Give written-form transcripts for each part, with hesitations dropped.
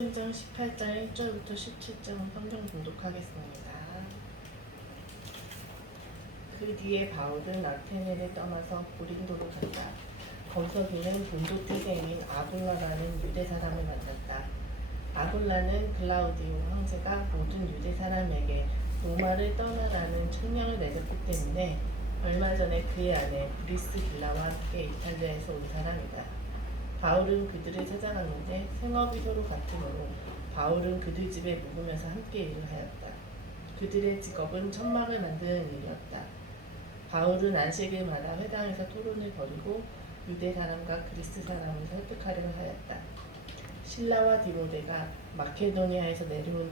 장 18장 1절부터 17장 성경 봉독하겠습니다. 그 뒤에 바울은 아테네를 떠나서 고린도로 갔다. 거기서 그는 본도 태생인 아굴라라는 유대 사람을 만났다. 아굴라는 글라우디오 황제가 모든 유대 사람에게 로마를 떠나라는 청령을 내렸기 때문에 얼마 전에 그의 아내 브리스길라와 함께 이탈리아에서 온 사람이다. 바울은 그들을 찾아갔는데 생업이 서로 같으므로 바울은 그들 집에 묵으면서 함께 일을 하였다. 그들의 직업은 천막을 만드는 일이었다. 바울은 안식일마다 회당에서 토론을 벌이고 유대 사람과 그리스 사람을 설득하려 하였다. 실라와 디모데가 마케도니아에서 내려온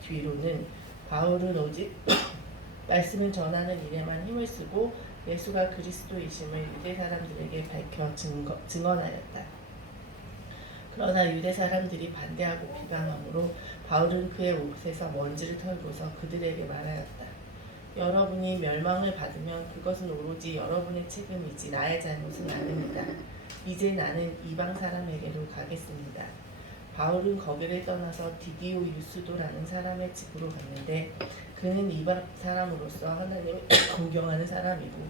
뒤로는 바울은 오직 말씀을 전하는 일에만 힘을 쓰고 예수가 그리스도이심을 유대 사람들에게 밝혀 증언하였다. 그러나 유대 사람들이 반대하고 비방함으로 바울은 그의 옷에서 먼지를 털고서 그들에게 말하였다. 여러분이 멸망을 받으면 그것은 오로지 여러분의 책임이지 나의 잘못은 아닙니다. 이제 나는 이방 사람에게로 가겠습니다. 바울은 거기를 떠나서 디디오 유스도라는 사람의 집으로 갔는데 그는 이방 사람으로서 하나님을 공경하는 사람이고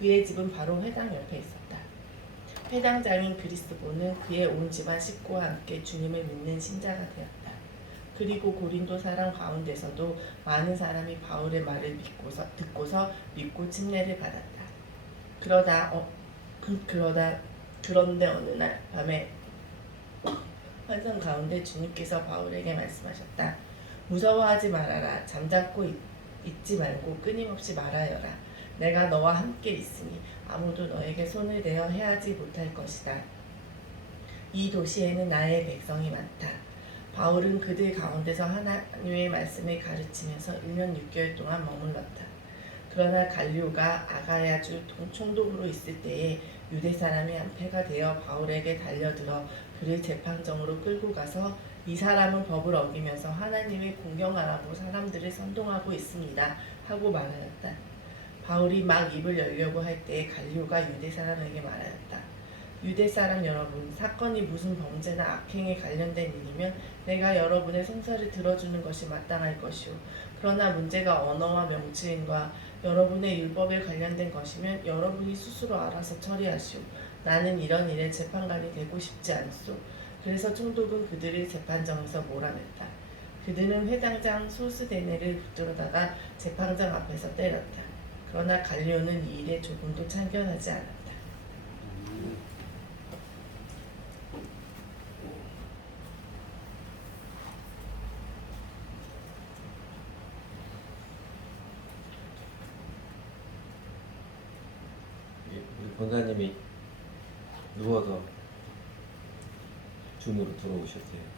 그의 집은 바로 회당 옆에 있었다. 회당장인 그리스도는 그의 온 집안 식구와 함께 주님을 믿는 신자가 되었다. 그리고 고린도 사람 가운데서도 많은 사람이 바울의 말을 듣고서 믿고 침례를 받았다. 그런데 어느 날 밤에 환상 가운데 주님께서 바울에게 말씀하셨다. 무서워하지 말아라. 잠자코 있지 말고 끊임없이 말하여라. 내가 너와 함께 있으니 아무도 너에게 손을 대어 해하지 못할 것이다. 이 도시에는 나의 백성이 많다. 바울은 그들 가운데서 하나님의 말씀을 가르치면서 1년 6개월 동안 머물렀다. 그러나 갈리오가 아가야주 총독으로 있을 때에 유대 사람이 한패가 되어 바울에게 달려들어 그를 재판정으로 끌고 가서 이 사람은 법을 어기면서 하나님을 공경하라고 사람들을 선동하고 있습니다. 하고 말하였다. 바울이 막 입을 열려고 할 때에 갈리오가 유대 사람에게 말하였다. 유대 사람 여러분, 사건이 무슨 범죄나 악행에 관련된 일이면 내가 여러분의 송사를 들어주는 것이 마땅할 것이오. 그러나 문제가 언어와 명칭과 여러분의 율법에 관련된 것이면 여러분이 스스로 알아서 처리하시오. 나는 이런 일에 재판관이 되고 싶지 않소. 그래서 총독은 그들을 재판정에서 몰아냈다. 그들은 회당장 소스데네를 붙들어다가 재판장 앞에서 때렸다. 그러나 갈리오는 이 일에 조금도 참견하지 않았다. 우리 권사님이 누워서 줌으로 들어오셨어요.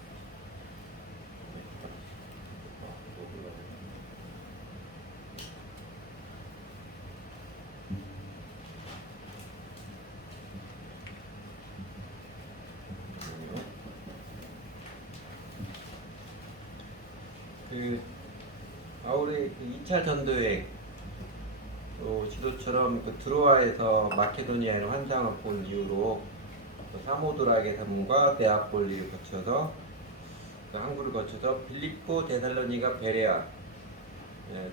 그 바울의 그 2차 전도여행 또 지도처럼 그 드로아에서 마케도니아의 환상을 본 이후로 사모드락의 섬과 네아폴리를 거쳐서 그 항구를 거쳐서 빌립보, 데살로니가, 베레아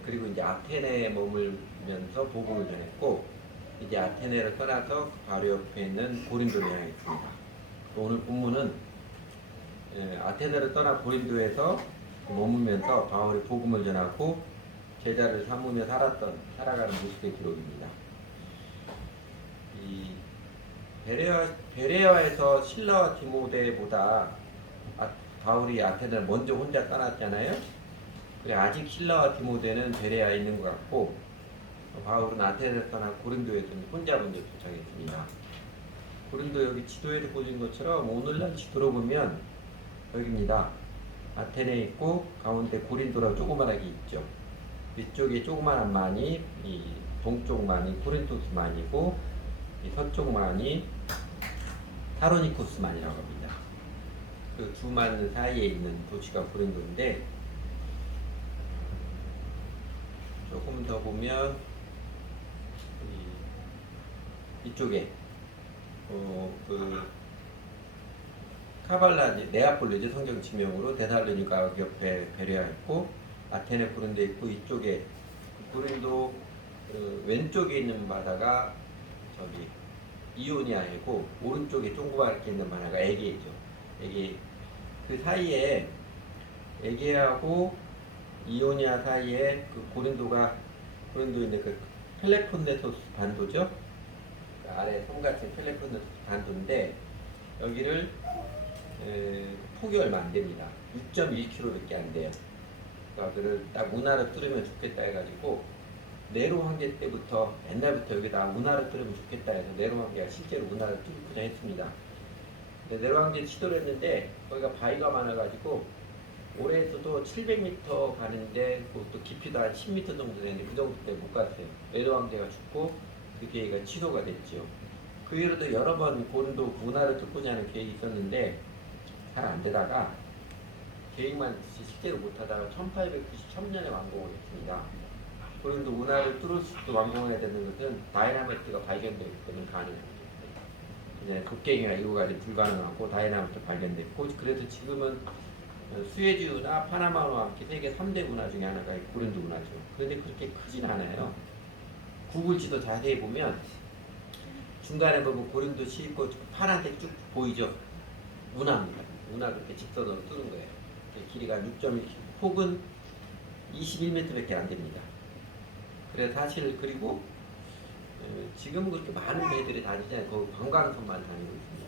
그리고 이제 아테네에 머물면서 복음을 전했고 이제 아테네를 떠나서 바로 옆에 있는 고린도를 향했습니다. 오늘 본문은 아테네를 떠나 고린도에서 머물면서 바울이 복음을 전하고 제자를 삼으며 살아가는 모습의 기록입니다. 이 베레아에서 실라와 디모데보다 바울이 아테네를 먼저 혼자 떠났잖아요. 그래 아직 실라와 디모데는 베레아에 있는 것 같고 바울은 아테네를 떠나 고린도에서 혼자 먼저 도착했습니다. 고린도 여기 지도에서 보신 것처럼 오늘날 지도로 보면 여기입니다. 아테네 있고 가운데 고린도라고 조그만하게 있죠. 이쪽에 조그만한 만이 이 동쪽 만이 코린토스 만이고 이 서쪽 만이 타로니코스 만이라고 합니다. 그 두 만 사이에 있는 도시가 고린도인데 조금 더 보면 이쪽에 그 카발라 네아폴리즈 성경 지명으로 데살로니가 옆에 베레아있고 아테네 고린도 있고 이쪽에 고린도 왼쪽에 있는 바다가 저기 이오니아이고 오른쪽에 조그맣게 있는 바다가 에게이죠. 에게 그 사이에 에게하고 이오니아 사이에 그 고린도인데 그 펠레폰네소스 반도죠. 그 아래 섬같은 펠레폰네소스 반도인데 여기를 폭이 얼마 안 됩니다. 6.1km밖에 안 돼요. 그러니까 그를 딱 운하로 뚫으면 좋겠다 해가지고 네로 황제 때부터 옛날부터 여기다 운하로 뚫으면 좋겠다 해서 네로 황제가 실제로 운하를 뚫고자 했습니다. 근데 네로 황제 시도를 했는데 거기가 바위가 많아가지고 올해에서도 700m 가는데 그것도 깊이도 한 10m 정도 되는데 그 정도 때 못 갔어요. 네로 황제가 죽고 그 계획가 취소가 됐죠. 그 이후로도 여러 번 고린도 운하를 뚫고자 하는 계획이 있었는데 잘 안 되다가 계획만 실제로 못하다가 1893년에 완공을 했습니다. 고린도 운하를 뚫을 수도 완공해야 되는 것은 다이나마이트가 발견되기 때문에 가능합니다. 그냥 곡괭이나 이거가 불가능하고 다이나마이트 발견됐고 그래서 지금은 수에즈나 파나마와 함께 세계 3대 운하 중에 하나가 고린도 운하죠. 그런데 그렇게 크진 않아요. 구글 지도 자세히 보면 중간에 보면 고린도 시 있고 파란색 쭉 보이죠? 운하입니다. 운하 그렇게 직선으로 뚫은 거예요. 길이가 6.1km, 폭은 21m밖에 안 됩니다. 그래서 사실 그리고 지금 그렇게 많은 배들이 다니잖아요. 거기 관광선만 다니고 있습니다.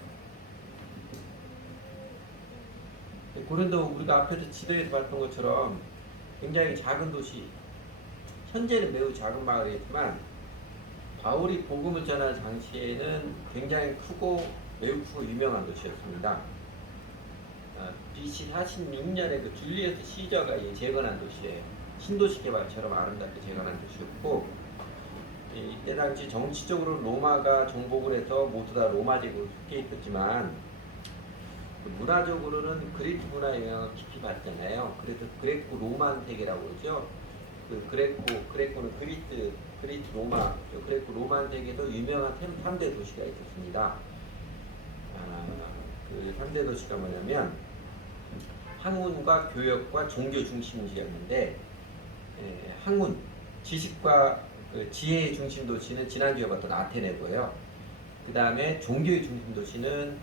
고린도 우리가 앞에서 지도에서 봤던 것처럼 굉장히 작은 도시, 현재는 매우 작은 마을이지만 바울이 복음을 전하는 당시에는 굉장히 크고 매우 크고 유명한 도시였습니다. BC 46년에 그 줄리어스 시저가 재건한 도시예요. 신도시 개발처럼 아름답게 재건한 도시였고 이때 당시 정치적으로 로마가 정복을 해서 모두 다 로마 제국으로 속해 있었지만 문화적으로는 그리스 문화의 영향을 깊이 받잖아요. 그래서 그레코 로만 세계라고 그러죠. 그 그레코는 그리스 로마, 그레코 로만 세계에서 유명한 3대 도시가 있었습니다. 그 3대 도시가 뭐냐면 학문과 교역과 종교 중심지였는데 학문, 지식과 그 지혜의 중심 도시는 지난주에 봤던 아테네고요. 그 다음에 종교의 중심 도시는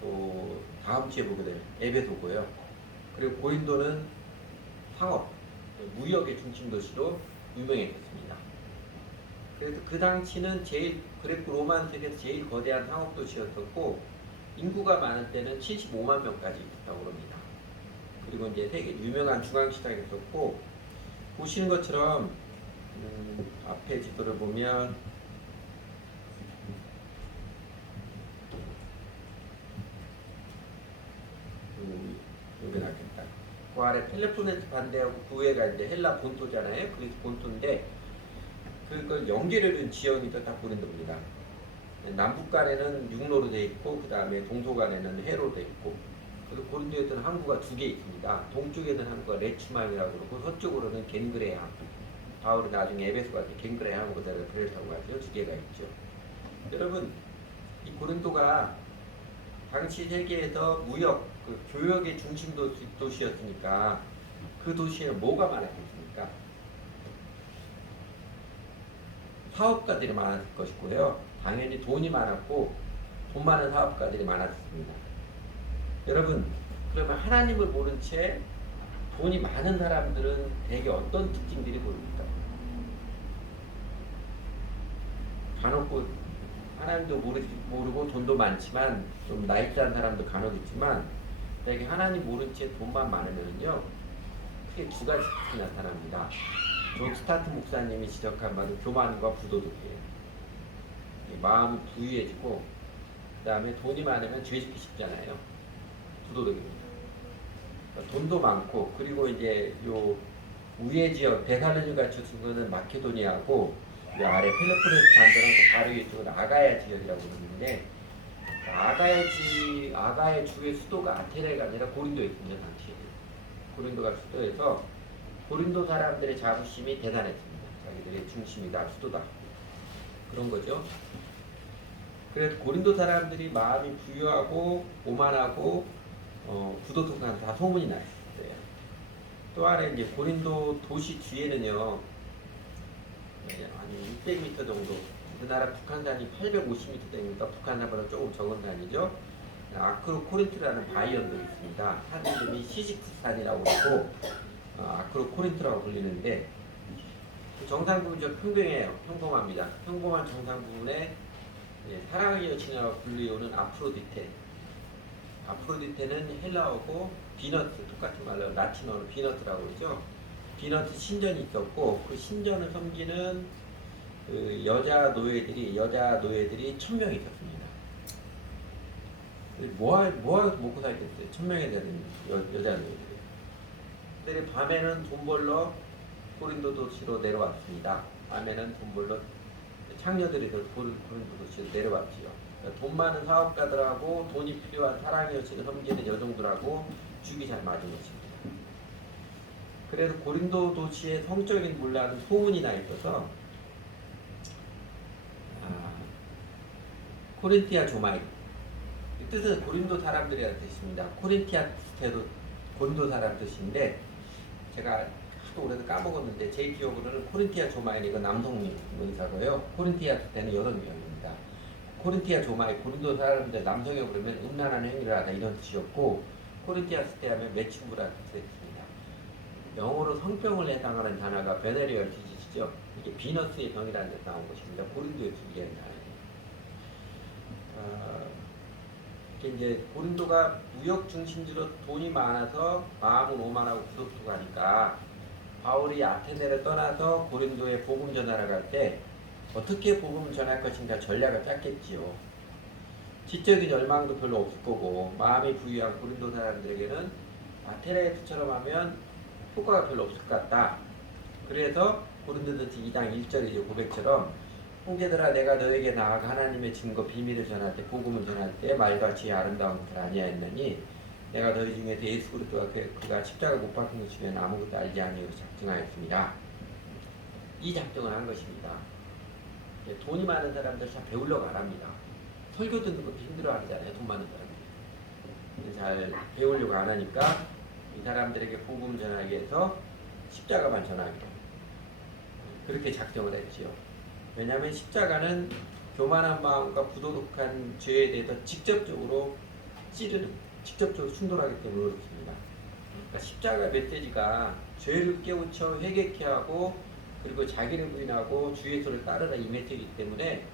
또 다음 주에 보게 될 에베소고요. 그리고 고린도는 상업, 무역의 중심 도시로 유명해졌습니다. 그래서 그 당시는 그레코 로만 세계에서 제일 거대한 상업 도시였었고 인구가 많은 때는 75만 명까지 있었다고 합니다. 그리고 이제 세계 유명한 중앙시장이 있었고 보시는 것처럼 앞에 지도를 보면 여기 나겠다. 그 아래 펠레포네스 반대하고 그 위에가 이제 헬라 본토잖아요. 그래서 본토인데 그걸 연결해준 지형이 딱 고린도입니다. 남북간에는 육로로 되어 있고 그 다음에 동서간에는 해로 되어 있고 그리고 고린도에서는 항구가 2개 있습니다. 동쪽에는 항구가 레추맘이라고 그러고 서쪽으로는 겐그레함. 바울은 나중에 에베소 갈 때 겐그레함 그다음에 브레타고 가죠. 2개가 있죠. 여러분 이 고린도가 당시 세계에서 무역, 교역의 중심 도시였으니까 그 도시에는 뭐가 많았겠습니까? 사업가들이 많았을 것이고요. 당연히 돈이 많았고 돈 많은 사업가들이 많았습니다. 여러분 그러면 하나님을 모른 채 돈이 많은 사람들은 대개 어떤 특징들이 보입니까? 간혹 하나님도 모르고 돈도 많지만 좀 나이트한 사람도 간혹 있지만 대개 하나님 모른 채 돈만 많으면요 크게 2가지 특징이 나타납니다. 존 스타트 목사님이 지적한 바로 교만과 부도덕이에요. 마음이 부유해지고 그 다음에 돈이 많으면 죄 짓기 쉽잖아요. 부도덕입니다. 그러니까 돈도 많고 그리고 이제 요 위에 지역 대사르니 같이 쓴 거는 마케도니아고 이 아래 펠레포네스 반도랑 그 바로 이쪽은 아가야 지역이라고 그러는데 아가야 주의 수도가 아테네가 아니라 고린도에 있습니다. 당시에 고린도가 수도에서 고린도 사람들의 자부심이 대단했습니다. 자기들의 중심이다, 수도다 그런 거죠. 그래서 고린도 사람들이 마음이 부유하고 오만하고 부도덕한 다 소문이 나 있어요. 또 하나 이제 고린도 도시 뒤에는요, 한 600m 정도, 우리나라 북한산이 850m 되니까 북한산보다 조금 적은 산이죠. 아크로코린트라는 바이언도 있습니다. 산 이름이 시지프산이라고 하고 아크로코린트라고 불리는데 정상 부분이 좀 평평해요. 평범합니다. 평범한 정상 부분에 사랑의 여친이라고 불리우는 아프로디테. 아프로디테는 헬라어고 비너스, 똑같은 말로 라틴어로 비너스라고 그러죠. 비너스 신전이 있었고 그 신전을 섬기는 그 여자 노예들이 1000명이 있었습니다. 뭐하고 먹고 살겠어요? 1000명에 되는 여자 노예들이. 그들이 밤에는 돈 벌러 고린도 도시로 내려왔습니다. 밤에는 돈 벌러 창녀들이 고린도 도시로 내려왔지요. 돈 많은 사업가들하고 돈이 필요한 사랑의 여친을 섬기는 여종들하고 죽이 잘 맞은 것입니다. 그래서 고린도 도시의 성적인 문란은 소문이 나 있어서 코린티아 조마이, 이 뜻은 고린도 사람들이라는 뜻입니다. 코린티아 스테도 고린도 사람 뜻인데 제가 하도 오래도 까먹었는데 제 기억으로는 코린티아 조마이 이거 남성 문사고요. 코린티아 스테는 여성명입니다. 코린티아 조마이 고린도 사람들 남성이 부르면 음란한 행위를 하다 이런 뜻이었고 코린티아 스테 하면 매춘부라는 뜻이 있습니다. 영어로 성병을 해당하는 단어가 베네리얼 디지즈죠. 이게 비너스의 병이라는 데서 나온 것입니다. 고린도의 기계는 단어예요. 이제 고린도가 무역 중심지로 돈이 많아서 마음은 오만하고 부도덕하니까 바울이 아테네를 떠나서 고린도에 복음 전하러 갈 때 어떻게 복음을 전할 것인가 전략을 짰겠지요. 지적인 열망도 별로 없을 거고 마음이 부유한 고린도 사람들에게는 아테네처럼 하면 효과가 별로 없을 것 같다. 그래서 고린도전서 2장 1절의 고백처럼 형제들아 내가 너에게 나아가 하나님의 증거 비밀을 전할 때 복음을 전할 때 말같이 아름다운 것을 아니하였느니 내가 너희 중에서 예수 그리스도가 그가 십자가 못 박힌 것 중에는 아무것도 알지 아니하고 작정하였습니다. 이 작정을 한 것입니다. 돈이 많은 사람들 잘 배우려고 안 합니다. 설교 듣는 것도 힘들어 하잖아요. 돈 많은 사람들. 잘 배우려고 안 하니까 이 사람들에게 복음 전하기 위해서 십자가만 전하기로 그렇게 작정을 했지요. 왜냐하면 십자가는 교만한 마음과 부도덕한 죄에 대해서 직접적으로 충돌하기 때문에 그렇습니다. 그러니까 십자가 메시지가 죄를 깨우쳐 회개케 하고 그리고 자기를 부인하고 주 예수를 따르라 이 메시지이기 때문에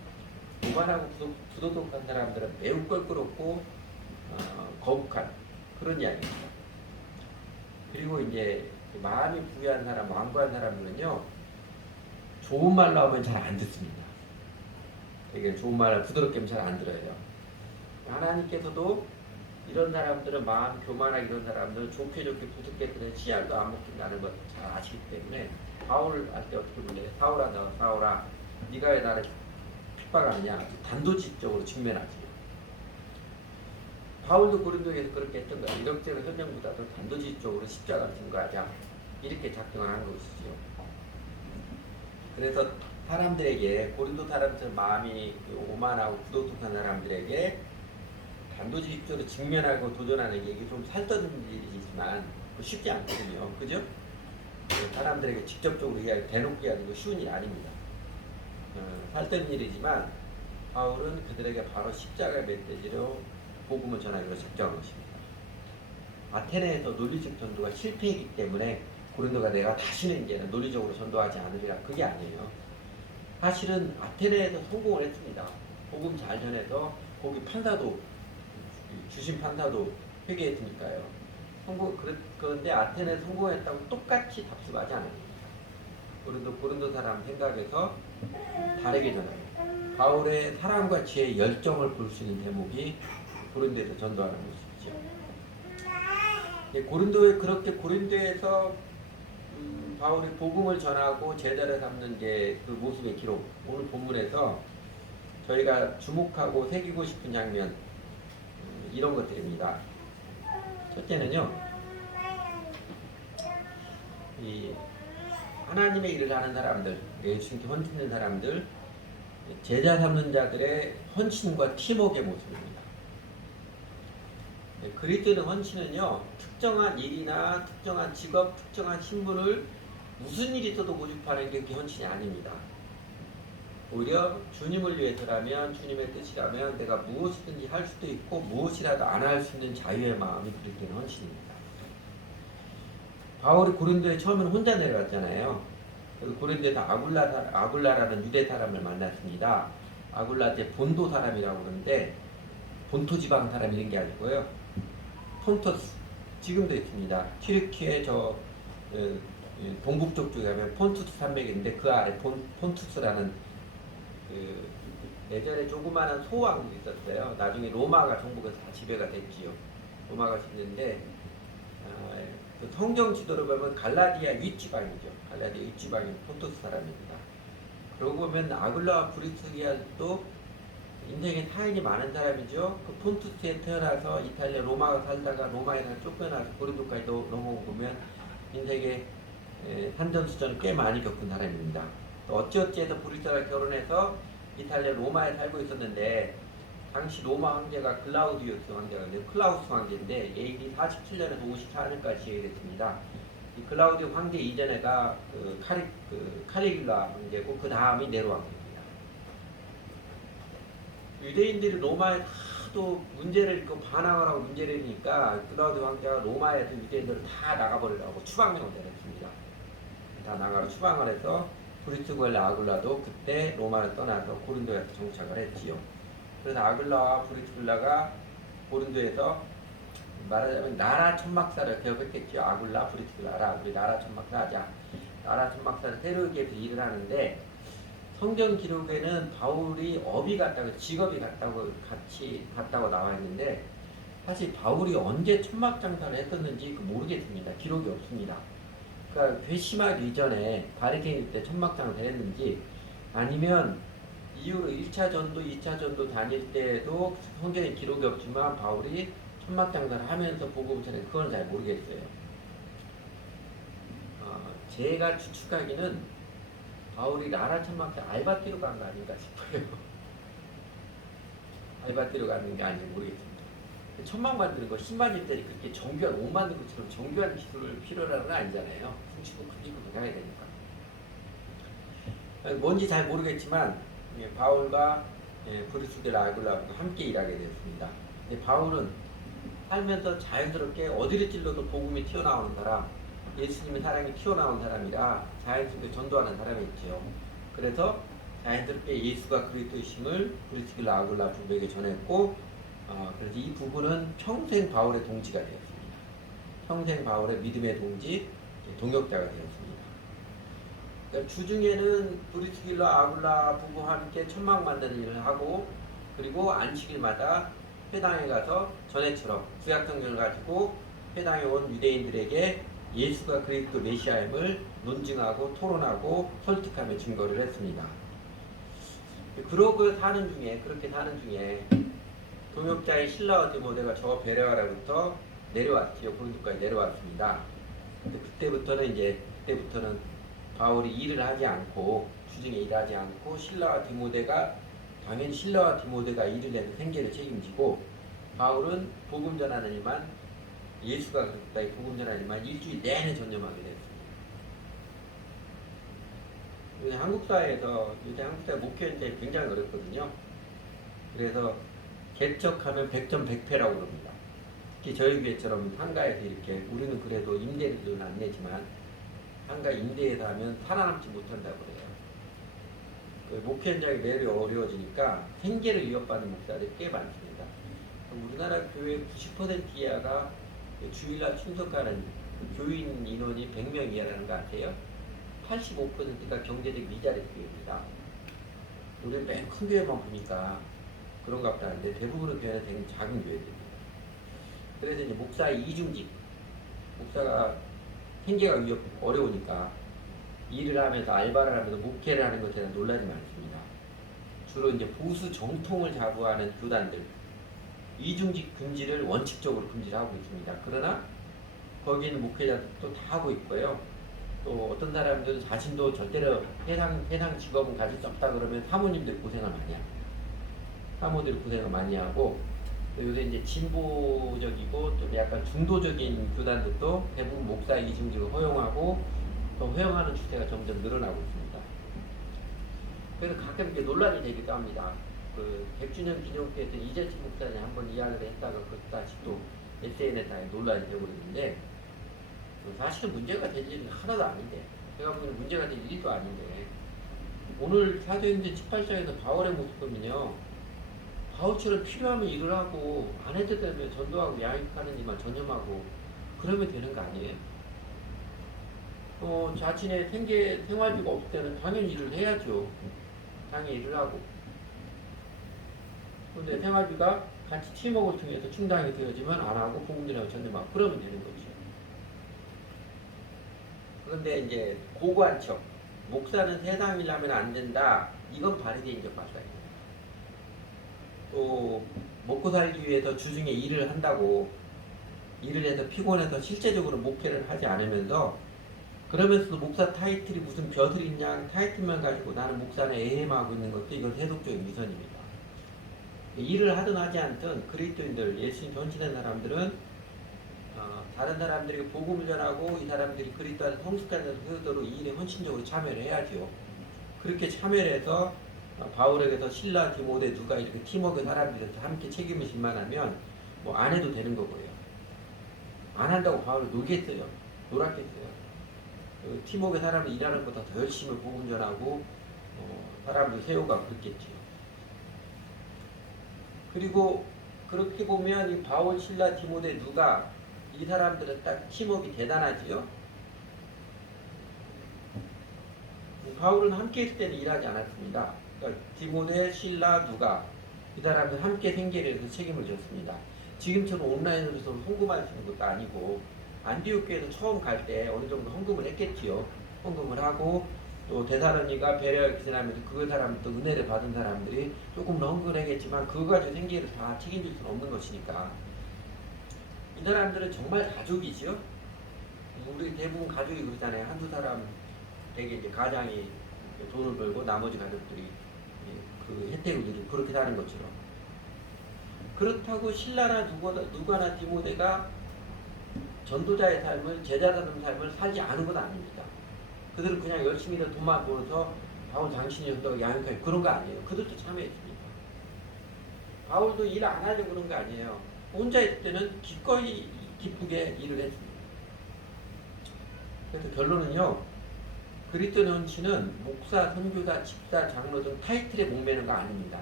교만하고 부도덕한 사람들은 매우 껄끄럽고 거북한 그런 이야기입니다. 그리고 이제 마음이 부유한 사람, 완고한 사람들은요 좋은 말로 하면 잘 안 듣습니다. 되게 좋은 말을 부드럽게 하면 잘 안 들어요. 하나님께서도 이런 사람들은 마음 교만하게 이런 사람들은 좋게 부드럽게 그냥 씨알도 안 먹힌다는 것 잘 아시기 때문에 바울 할 때 어떻게 불러요? 사울아 사울아 네가 왜 나를 핍박하느냐 단도직입적으로 직면하지. 바울도 고린도에서 그렇게 했던 거야. 이력제로 현장보다도 단도직입적으로 십자가를 증거하자 이렇게 작정을 한 것이죠. 그래서 사람들에게 고린도 사람들 마음이 오만하고 부도덕한 사람들에게 단도직입적으로 직면하고 도전하는 게 이게 좀 살떠는 일이지만 쉽지 않거든요. 그죠? 사람들에게 직접적으로 대놓고 이야기하는 거 쉬운 일이 아닙니다. 살떠는 일이지만 바울은 그들에게 바로 십자가 메시지로 복음을 전하기로 작정한 것입니다. 아테네에서 논리적 전도가 실패이기 때문에 고린도가 내가 다시는 이제는 논리적으로 전도하지 않으리라 그게 아니에요. 사실은 아테네에서 성공을 했습니다. 복음 잘 전해서 거기 판사도 주심 판사도 회개했으니까요. 그런데 아테네에 성공했다고 똑같이 답습하지 않습니다. 고린도 사람 생각에서 다르게 전해요. 바울의 사랑과 지혜의 열정을 볼 수 있는 대목이 고린도에서 전도하는 모습이죠. 고린도에서 바울이 복음을 전하고 제자를 삼는 이제 그 모습의 기록 오늘 본문에서 저희가 주목하고 새기고 싶은 장면 이런 것들입니다. 첫째는요, 이 하나님의 일을 하는 사람들, 예수님께 헌신된 사람들, 제자 삼는 자들의 헌신과 팀워크의 모습입니다. 그리스도의 헌신은요, 특정한 일이나 특정한 직업, 특정한 신분을 무슨 일이 있어도 모집하는 게 그게 헌신이 아닙니다. 오히려 주님을 위해서라면, 주님의 뜻이라면 내가 무엇이든지 할 수도 있고 무엇이라도 안 할 수 있는 자유의 마음이 그리스도의 헌신입니다. 바울이 고린도에 처음에는 혼자 내려갔잖아요. 그래서 고린도에서 아굴라라는 유대 사람을 만났습니다. 아굴라한테 본도 사람이라고 그러는데 본토 지방 사람 이런 게 아니고요. 폰토스 지금도 있습니다. 튀르키예 동북쪽 쪽에 가면 폰투스 산맥인데 그 아래 폰투스라는 그 예전에 조그마한 소왕국이 있었어요. 나중에 로마가 정복해서 다 지배가 됐지요. 로마가 있는데 그 성경 지도를 보면 갈라디아 윗지방이죠. 갈라디아 윗지방이 폰투스 사람입니다. 그러고 보면 아굴라와 브리스기아도 인생에 타인이 많은 사람이죠. 그 폰투스에 태어나서 이탈리아 로마가 살다가 로마에서 쫓겨나서 고린도까지 넘어오고 보면 인생에 산전수전을 꽤 많이 겪은 사람입니다. 또 어찌어찌해서 브리스가 결혼해서 이탈리아 로마에 살고 있었는데 당시 로마 황제가 글라우디우스 황제가 클라우스 황제인데 AD 47년에서 54년까지 지배됐습니다. 이 글라우디우 황제 이전에가 카리귤라 황제고 그 다음이 네로 황제입니다. 유대인들이 로마에 하도 문제를 일으키고 반항을 하고 문제를 일으키니까 글라우디우 황제가 로마에서 유대인들을 다 나가버리라고 추방령을 내렸습니다. 다 나가서 추방을 해서 브리스겔라 아굴라도 그때 로마를 떠나서 고린도에서 정착을 했지요. 그래서 아굴라와 브리스겔라가 고린도에서 말하자면 나라 천막사를 개업했겠지요. 아굴라, 브리스겔라라 우리 나라 천막사 하자. 나라 천막사를 세우기 위해서 일을 하는데 성경 기록에는 바울이 업이 같다고 직업이 같다고 나와 있는데 사실 바울이 언제 천막 장사를 했었는지 모르겠습니다. 기록이 없습니다. 그러니까 회심하기 이전에 바리케일 때 천막 장사를 했는지 아니면 이후로 1차 전도, 2차 전도 다닐 때도 성경에 기록이 없지만 바울이 천막 장사를 하면서 복음을 전해 그건 잘 모르겠어요. 제가 추측하기는 바울이 나라 천막사 알바띠로 간 거 아닌가 싶어요. 알바띠로 가는 게 아닌지 모르겠습니다. 천막 만드는 거 10만 일짜리 그렇게 정교한 5만 것처럼 정교한 기술을 필요로 하는 건 아니잖아요. 훔치고 크지고 해야 되니까. 뭔지 잘 모르겠지만 바울과 브리스겔라 아굴라가 함께 일하게 됐습니다. 바울은 살면서 자연스럽게 어디를 찔러도 복음이 튀어나오는 사람, 예수님의 사랑이 튀어나온 사람이라 자연스럽게 전도하는 사람이었죠. 그래서 자연스럽게 예수가 그리스도이심을 브리스길라 아굴라 부부에게 전했고 그래서 이 부부는 평생 바울의 동지가 되었습니다. 평생 바울의 믿음의 동지, 동역자가 되었습니다. 그러니까 주중에는 브리스길라 아굴라 부부와 함께 천막 만드는 일을 하고 그리고 안식일마다 회당에 가서 전에처럼 구약성경을 가지고 회당에 온 유대인들에게 예수가 그리스도 메시아임을 논증하고 토론하고 설득하며 증거를 했습니다. 그렇게 사는 중에 동역자의 신라와 디모데가 저 베레아로부터 내려왔지요. 고린도까지 내려왔습니다. 근데 그때부터는 바울이 일을 하지 않고 주중에 일하지 않고 당연히 신라와 디모데가 일을 해서 생계를 책임지고 바울은 복음 전하는 일만 예수가 그랬다 복음 전하는 일만 일주일 내내 전념하게 됐습니다. 요새 한국 사회 목회 현장이 굉장히 어렵거든요. 그래서 개척하면 100점 100패라고 그럽니다. 특히 저희 교회처럼 한가에서 이렇게 우리는 그래도 임대료는 안 내지만 한가 임대에서 하면 살아남지 못한다고 그래요. 목회 현장이 매우 어려워지니까 생계를 위협받는 목사들이 꽤 많습니다. 우리나라 교회 90% 이하가 주일날 출석하는 교인 인원이 100명 이하라는 거 아세요? 85%가 경제적 미자리 교회입니다. 우리 맨 큰 교회만 보니까 그런가 보다 하는데 대부분의 교회는 되게 작은 교회들입니다. 그래서 이제 목사의 이중직, 목사가 생계가 어려우니까 일을 하면서 알바를 하면서 목회를 하는 것에 대한 논란이 많습니다. 주로 이제 보수 정통을 자부하는 교단들 이중직 금지를 원칙적으로 금지를 하고 있습니다. 그러나 거기 있는 목회자들도 다 하고 있고요. 또 어떤 사람들은 자신도 절대로 해당 직업은 가질 수 없다 그러면 사모님들 고생을 많이 합니다. 사모들이 고생을 많이 하고 요새 이제 진보적이고 좀 약간 중도적인 교단들도 대부분 목사 이중직을 허용하고 또 허용하는 추세가 점점 늘어나고 있습니다. 그래서 가끔 이렇게 논란이 되기도 합니다. 그 100주년 기념 때 이재치 목사님 한번 이야기를 했다가 그 다시 또 SNS에 논란이 되고 있는데 사실은 문제가 될 일은 하나도 아닌데 제가 보기에는 문제가 될 일도 아닌데 오늘 사도행전 18장에서 바울의 모습 보면요 바울처럼 필요하면 일을 하고 안 해도 되면 전도하고 양육하는 일만 전념하고 그러면 되는 거 아니에요? 자신의 생활비가 없을 때는 당연히 일을 해야죠. 당연히 일을 하고 근데 생활비가 같이 팀워크를 통해서 충당이 되어지면 안 하고 복음전하고 전념하고 그러면 되는 거죠. 그런데 이제 고고한 척 목사는 세상 일 하면 안 된다. 이건 바리새인적 발상입니다. 또 먹고 살기 위해서 주중에 일을 한다고 일을 해서 피곤해서 실제적으로 목회를 하지 않으면서 그러면서도 목사 타이틀이 무슨 벼슬 있냐 타이틀만 가지고 나는 목사는 애매하고 있는 것도 이건 세속적인 위선입니다. 일을 하든 하지 않든 그리스도인들 예수님 전신된 사람들은 다른 사람들에게 복음을 전하고 이 사람들이 그리스도를 성숙하는 효도로 이 일에 헌신적으로 참여를 해야죠. 그렇게 참여를 해서 바울에게서 실라, 디모데 누가 이렇게 팀워크 사람들에서 함께 책임을 질 만하면 뭐 안 해도 되는 거고요. 안 한다고 바울을 놀겠어요. 놀았겠어요. 그 팀워크 사람이 일하는 것보다 더 열심히 복음 전하고 사람들 세우가 그렇겠죠. 그리고 그렇게 보면 이 바울, 실라, 디모데 누가 이 사람들은 딱 팀워크가 대단하지요. 바울은 함께 있을 때는 일하지 않았습니다. 그러니까 디모데, 실라, 누가 이 사람들 함께 생계를 해서 책임을 졌습니다. 지금처럼 온라인으로 서로 헌금할 수 있는 것도 아니고 안디옥 교회에서 처음 갈 때 어느 정도 헌금을 했겠지요. 헌금을 하고 또 데살로니가 베레아 지나면서 그 사람들 은혜를 받은 사람들이 조금 더 헌금을 하겠지만 그거 가지고 생계를 다 책임질 수는 없는 것이니까 이 사람들은 정말 가족이지요. 우리 대부분 가족이 그러잖아요. 한두 사람에게 이제 가장이 돈을 벌고 나머지 가족들이 그 혜택을 누리고 그렇게 사는 것처럼. 그렇다고 신라나 누가나 디모데가 전도자의 삶을 제자다는 삶을 살지 않은 건 아닙니다. 그들은 그냥 열심히 돈만 벌어서 바울 당신이 전도하고 양육하고 그런 거 아니에요. 그들도 참여했습니다. 바울도 일 안 하려고 그런 거 아니에요. 혼자 있을 때는 기꺼이 기쁘게 일을 했습니다. 그래서 결론은요. 그리스도의 헌신은 목사, 선교사, 집사, 장로 등 타이틀에 목매는 거 아닙니다.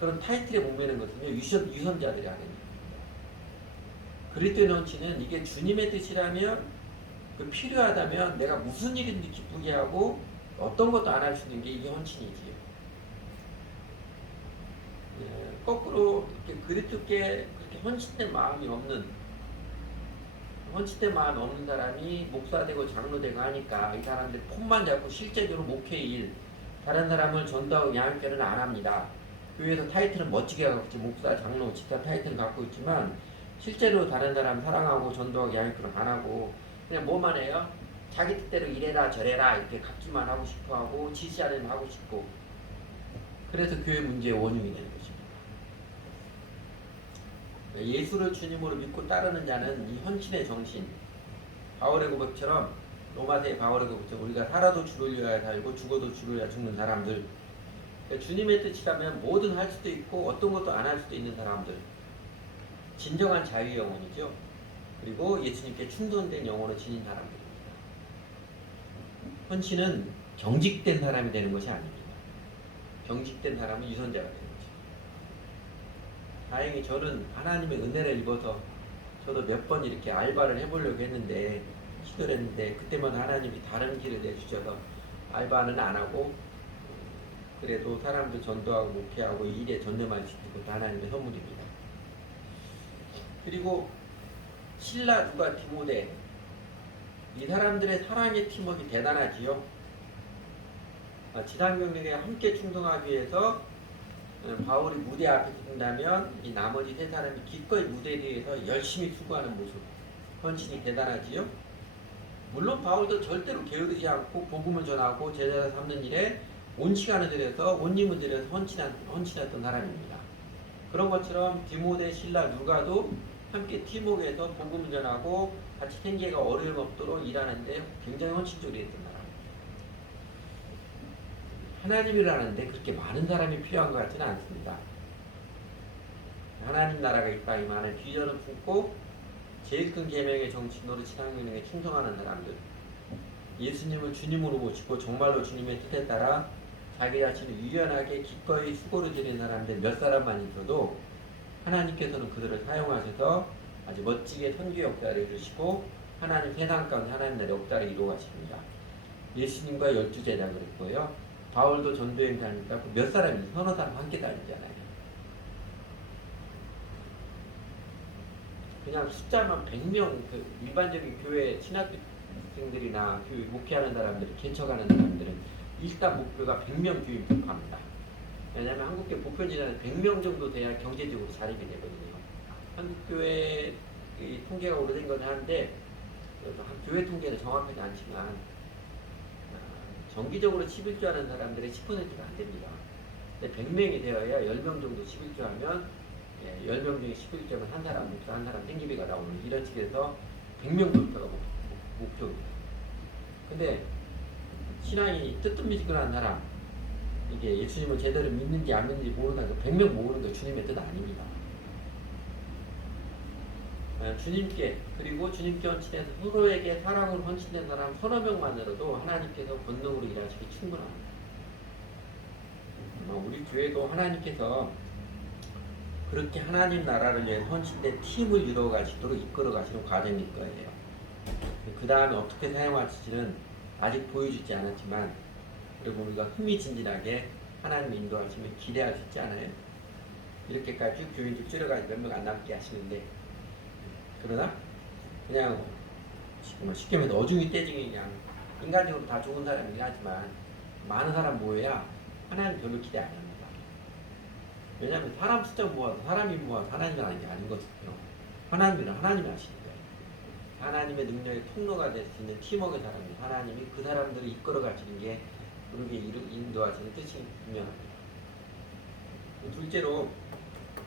그런 타이틀에 목매는 것은요. 유선자들이 하는 일입니다. 그리스도의 헌신은 이게 주님의 뜻이라면 그 필요하다면 내가 무슨 일인지 기쁘게 하고 어떤 것도 안 할 수 있는 게 이게 헌신이지요. 거꾸로 이렇게 그리스도께 그렇게 헌신된 마음이 없는 사람이 목사되고 장로되고 하니까 이 사람들이 폰만 잡고 실제적으로 목회 일 다른 사람을 전도하고 양육하는 안 합니다. 교회에서 타이틀은 멋지게 갖고 있지 목사, 장로, 집사 타이틀을 갖고 있지만 실제로 다른 사람 사랑하고 전도하고 양육을 안 하고 그냥 뭐만 해요? 자기 뜻대로 이래라 저래라 이렇게 갖기만 하고 싶어하고 지시하려면 하고 싶고 그래서 교회 문제의 원흉이 되는 것입니다. 예수를 주님으로 믿고 따르는 자는 이 헌신의 정신 바울의 고백처럼 로마서의 바울의 고백처럼 우리가 살아도 주를 위하여 살고 죽어도 주를 위하여 죽는 사람들 주님의 뜻이라면 뭐든 할 수도 있고 어떤 것도 안 할 수도 있는 사람들 진정한 자유의 영혼이죠. 그리고 예수님께 충성된 영혼을 지닌 사람들입니다. 헌신은 경직된 사람이 되는 것이 아닙니다. 경직된 사람은 유선자가 되는 거죠. 다행히 저는 하나님의 은혜를 입어서 저도 몇 번 이렇게 알바를 해보려고 했는데 시도를 했는데 그때만 하나님이 다른 길을 내주셔서 알바는 안 하고 그래도 사람들 전도하고 목회하고 일에 전념할 수 있는 것도 하나님의 선물입니다. 그리고 신라, 누가, 디모데 이 사람들의 사랑의 팀워크가 대단하지요. 지상병력에 함께 충성하기 위해서 바울이 무대 앞에 서는다면 이 나머지 세 사람이 기꺼이 무대에 대해서 열심히 수고하는 모습 헌신이 대단하지요. 물론 바울도 절대로 게으르지 않고 복음을 전하고 제자를 삼는 일에 온 시간을 들여서 온 힘을 들여서 헌신했던 사람입니다. 그런 것처럼 디모데, 실라, 누가도 함께 팀워크해서 복음을 전하고 같이 생계가 어려움 없도록 일하는데 굉장히 헌신적으로 했던 나라. 하나님이라는데 그렇게 많은 사람이 필요한 것 같지는 않습니다. 하나님 나라가 이 땅에 많은 비전을 품고 제일 큰 계명의 정신으로 신앙명령에 충성하는 사람들, 예수님을 주님으로 모시고 정말로 주님의 뜻에 따라 자기 자신을 유연하게 기꺼이 수고를 지는 사람들 몇 사람만 있어도 하나님께서는 그들을 사용하셔서 아주 멋지게 선교 역사를 이루시고 하나님 세상 가운데 하나님 나라의 역사를 이루어 가십니다. 예수님과 12제자 그랬고요. 바울도 전도여행 다니니까 몇 사람이 서너 사람 함께 다니잖아요. 그냥 숫자만 100명 그 일반적인 교회 신학생들이나 교회 목회하는 사람들이 개척하는 사람들은 일단 목표가 100명 교인 목표합니다. 왜냐하면 한국교회 보편제자는 100명 정도 돼야 경제적으로 자립이 되거든요. 한국교회 통계가 오래된 건 한데 교회 통계는 정확하지 않지만 정기적으로 11조하는 사람들의 10%가 안 됩니다. 근데 100명이 되어야 10명 정도 11조하면 10명 중에 11조면 한 사람 목사 한 사람 생기비가 나오는 이런 식에서 100명 목표가 목표입니다. 근데 신앙이 뜨뜻미지근한 사람 이게 예수님을 제대로 믿는지 안 믿는지 모르는 그 100명 모으는 게 주님의 뜻 아닙니다. 주님께 그리고 주님께 헌신해서 서로에게 사랑을 헌신된 사람 서너 명만으로도 하나님께서 권능으로 일하시기 충분합니다. 우리 교회도 하나님께서 그렇게 하나님 나라를 위해 헌신된 팀을 이루어 가시도록 이끌어 가시는 과정일 거예요. 그 다음에 어떻게 사용할지는 아직 보여주지 않았지만 그리고 우리가 흥미진진하게 하나님 인도하시면 기대할 수 있지 않아요? 이렇게까지 교인들 줄여가지고 몇 명 안 남게 하시는데 그러나 그냥 쉽게 말해서 어중이 떼중이 그냥 인간적으로 다 좋은 사람이긴 하지만 많은 사람 모여야 하나님 별로 기대 안 합니다. 왜냐하면 사람 숫자 모아서 사람이 모아서 하나님이 하는 게 아니거든요. 하나님은 하나님이 하시는 거예요. 하나님의 능력의 통로가 될 수 있는 팀워크의 사람이 하나님이 그 사람들을 이끌어 가시는 게 우리에게 인도하시는 뜻이 분명합니다.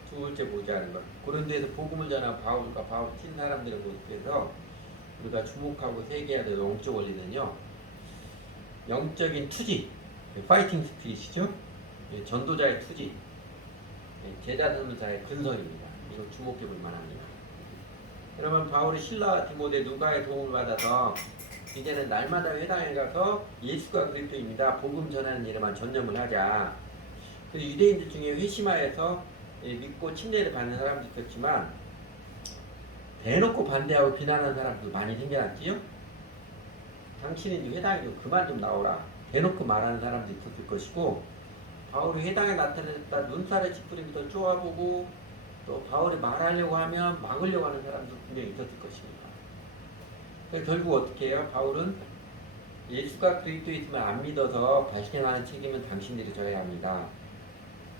두 번째 보자는 것. 고린도에서 복음을 전한 바울과 바울 친 사람들의 모습에서 우리가 주목하고 세계해야 될 영적 원리는요. 영적인 투지, 파이팅 스피릿이죠. 전도자의 투지, 제자 선자의 근설입니다. 이거 주목해 볼 만합니다. 그러면 바울이 실라, 디모데, 누가의 도움을 받아서 이제는 날마다 회당에 가서 예수가 그리스도입니다. 복음 전하는 일에만 전념을 하자. 그리고 유대인들 중에 회심하여서 믿고 침례를 받는 사람도 있었지만 대놓고 반대하고 비난하는 사람도 많이 생겨났지요. 당신은 회당에 좀 그만 좀 나오라. 대놓고 말하는 사람도 있었을 것이고 바울이 회당에 나타났다 눈살을 찌푸리면서 쪼아보고 또 바울이 말하려고 하면 막으려고 하는 사람도 분명히 있었을 것입니다. 결국 어떻게 해요? 바울은 예수가 그리스도에 있으면 안 믿어서 발생하는 책임은 당신들이 져야 합니다.